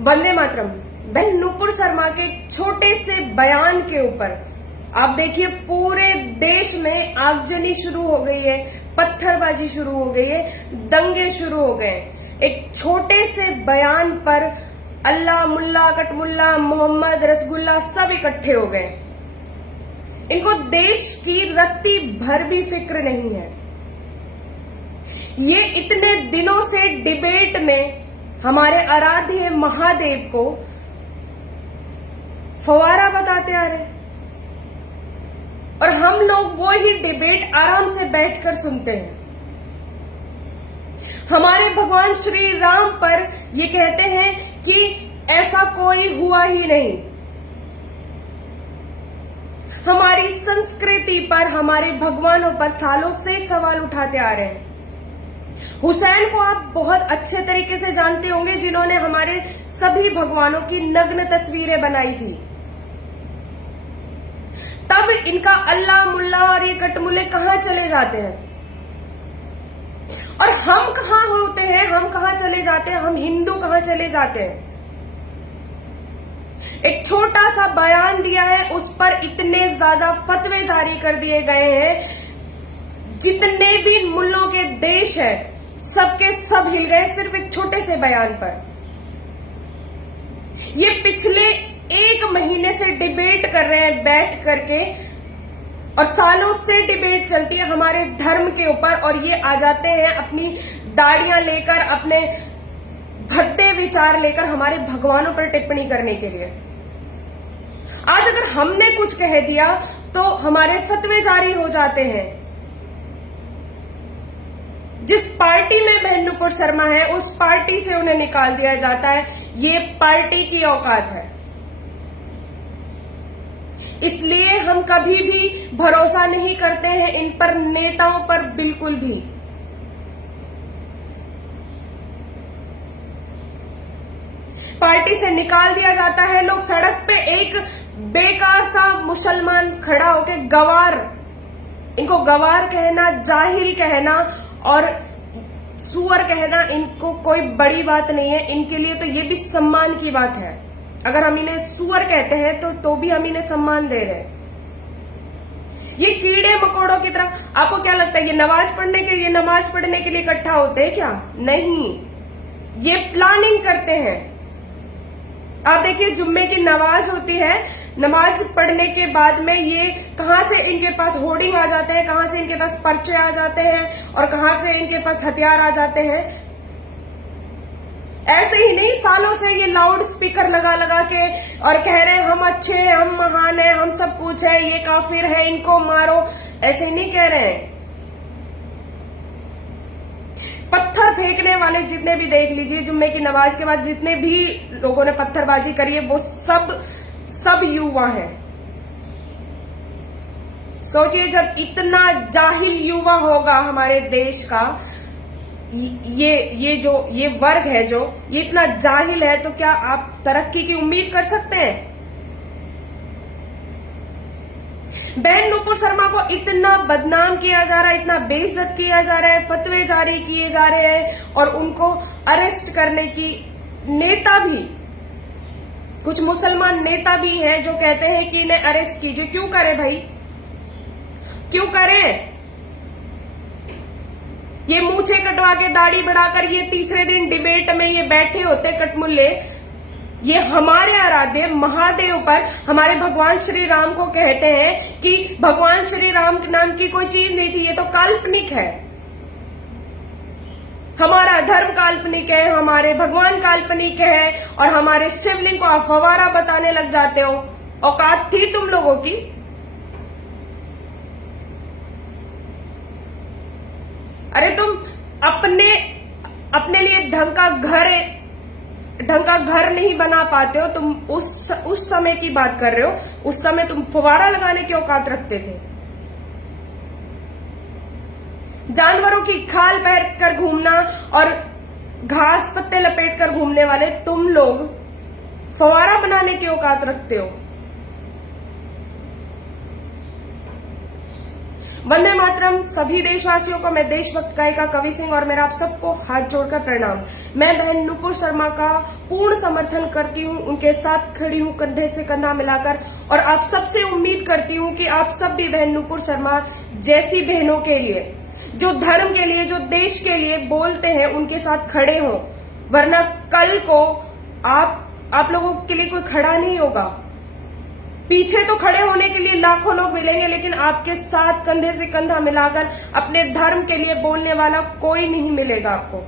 वंदे मातरम। बहन नुपुर शर्मा के छोटे से बयान के ऊपर आप देखिए पूरे देश में आगजनी शुरू हो गई है, पत्थरबाजी शुरू हो गई है, दंगे शुरू हो गए। एक छोटे से बयान पर अल्लाह मुल्ला कटमुल्ला मोहम्मद रसगुल्ला सब इकट्ठे हो गए। इनको देश की रत्ती भर भी फिक्र नहीं है। ये इतने दिनों से डिबेट में हमारे आराध्य महादेव को फवारा बताते आ रहे और हम लोग वो ही डिबेट आराम से बैठकर सुनते हैं। हमारे भगवान श्री राम पर ये कहते हैं कि ऐसा कोई हुआ ही नहीं। हमारी संस्कृति पर, हमारे भगवानों पर सालों से सवाल उठाते आ रहे हैं। हुसैन को आप बहुत अच्छे तरीके से जानते होंगे, जिन्होंने हमारे सभी भगवानों की नग्न तस्वीरें बनाई थी। तब इनका अल्लाह मुल्ला और ये कटमुल्ले कहां चले जाते हैं और हम कहां होते हैं, हम कहां चले जाते हैं, हम हिंदू कहां चले जाते हैं। एक छोटा सा बयान दिया है, उस पर इतने ज्यादा फतवे जारी कर दिए गए हैं। जितने भी मुल्लों के देश है सबके सब हिल गए सिर्फ एक छोटे से बयान पर। ये पिछले 1 महीने से डिबेट कर रहे हैं बैठ करके और सालों से डिबेट चलती है हमारे धर्म के ऊपर, और ये आ जाते हैं अपनी दाढ़ियां लेकर, अपने भद्दे विचार लेकर हमारे भगवानों पर टिप्पणी करने के लिए। आज अगर हमने कुछ कह दिया तो हमारे फतवे जारी हो जाते हैं। जिस पार्टी में बहन नुपुर शर्मा है उस पार्टी से उन्हें निकाल दिया जाता है। ये पार्टी की औकात है। इसलिए हम कभी भी भरोसा नहीं करते हैं इन पर, नेताओं पर बिल्कुल भी। पार्टी से निकाल दिया जाता है। लोग सड़क पे एक बेकार सा मुसलमान खड़ा होकर गवार, इनको गवार कहना, जाहिल कहना और सुअर कहना इनको कोई बड़ी बात नहीं है। इनके लिए तो ये भी सम्मान की बात है। अगर हम इन्हें सुअर कहते हैं तो भी हम इन्हें सम्मान दे रहे हैं। ये कीड़े मकोड़ों की तरह, आपको क्या लगता है ये नमाज पढ़ने के लिए इकट्ठा होते हैं क्या? नहीं, ये प्लानिंग करते हैं। आप देखिए जुम्मे की नमाज होती है, नमाज पढ़ने के बाद में ये कहां से इनके पास होर्डिंग आ जाते हैं, कहां से इनके पास पर्चे आ जाते हैं और कहां से इनके पास हथियार आ जाते हैं। ऐसे ही नहीं, सालों से ये लाउड स्पीकर लगा लगा के और कह रहे हैं हम अच्छे हैं, हम महान हैं, हम सब कुछ है, ये काफिर है, इनको मारो। ऐसे ही नहीं कह रहे हैं। पत्थर फेंकने वाले जितने भी देख लीजिए, जुम्मे की नमाज के बाद जितने भी लोगों ने पत्थरबाजी करी है वो सब युवा हैं। सोचिए जब इतना जाहिल युवा होगा हमारे देश का, ये वर्ग है जो ये इतना जाहिल है, तो क्या आप तरक्की की उम्मीद कर सकते हैं? बहन नुपुर शर्मा को इतना बदनाम किया जा रहा है, इतना बेइज्जत किया जा रहा है, फतवे जारी किए जा रहे हैं और उनको अरेस्ट करने की नेता भी, कुछ मुसलमान नेता भी हैं जो कहते हैं कि इन्हें अरेस्ट कीजिए। क्यों करें भाई, क्यों करें? ये मूछे कटवा के दाढ़ी बढ़ाकर ये तीसरे दिन डिबेट में ये बैठे होते कटमुल्ले। ये हमारे आराध्य महादेव पर, हमारे भगवान श्री राम को कहते हैं कि भगवान श्री राम नाम की कोई चीज नहीं थी, ये तो काल्पनिक है। हमारा धर्म काल्पनिक है, हमारे भगवान काल्पनिक है और हमारे शिवलिंग को आप फवारा बताने लग जाते हो। औकात थी तुम लोगों की? अरे तुम अपने लिए ढंग का घर नहीं बना पाते हो। तुम उस समय की बात कर रहे हो, उस समय तुम फवारा लगाने की औकात रखते थे। जानवरों की खाल पहन कर घूमना और घास पत्ते लपेट कर घूमने वाले तुम लोग फवारा बनाने की औकात रखते हो। वंदे मातरम। सभी देशवासियों को मैं देशभक्त गायिका कवि सिंह और मेरा आप सबको हाथ जोड़कर प्रणाम। मैं बहन नुपुर शर्मा का पूर्ण समर्थन करती हूँ, उनके साथ खड़ी हूँ कंधे से कंधा मिलाकर, और आप सबसे उम्मीद करती हूँ कि आप सब भी बहन नुपुर शर्मा जैसी बहनों के लिए, जो धर्म के लिए, जो देश के लिए बोलते हैं, उनके साथ खड़े हों। वरना कल को आप लोगों के लिए कोई खड़ा नहीं होगा। पीछे तो खड़े होने के लिए लाखों लोग मिलेंगे, लेकिन आपके साथ कंधे से कंधा मिलाकर अपने धर्म के लिए बोलने वाला कोई नहीं मिलेगा आपको।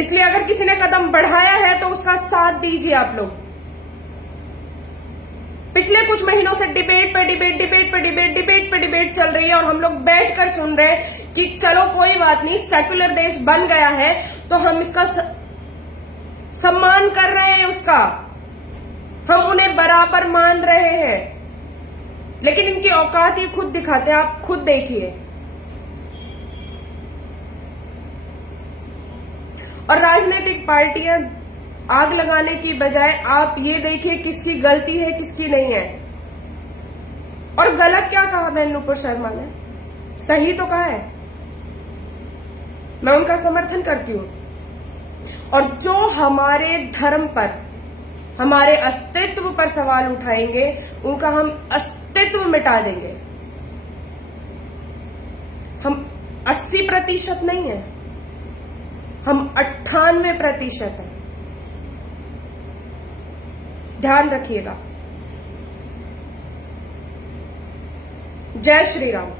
इसलिए अगर किसी ने कदम बढ़ाया है तो उसका साथ दीजिए आप लोग। पिछले कुछ महीनों से डिबेट पे डिबेट चल रही है और हम लोग बैठकर सुन रहे हैं कि चलो कोई बात नहीं, सेक्युलर देश बन गया है तो हम इसका सम्मान कर रहे हैं, उसका हम उन्हें बराबर मान रहे हैं। लेकिन इनकी औकात ये खुद दिखाते हैं, आप खुद देखिए। और राजनीतिक पार्टियां आग लगाने की बजाय आप ये देखिए किसकी गलती है किसकी नहीं है। और गलत क्या कहा बहन नुपुर शर्मा ने, सही तो कहा है, मैं उनका समर्थन करती हूं। और जो हमारे धर्म पर, हमारे अस्तित्व पर सवाल उठाएंगे, उनका हम अस्तित्व मिटा देंगे। हम 80% नहीं है, हम 98% है। ध्यान रखिएगा। जय श्री राम।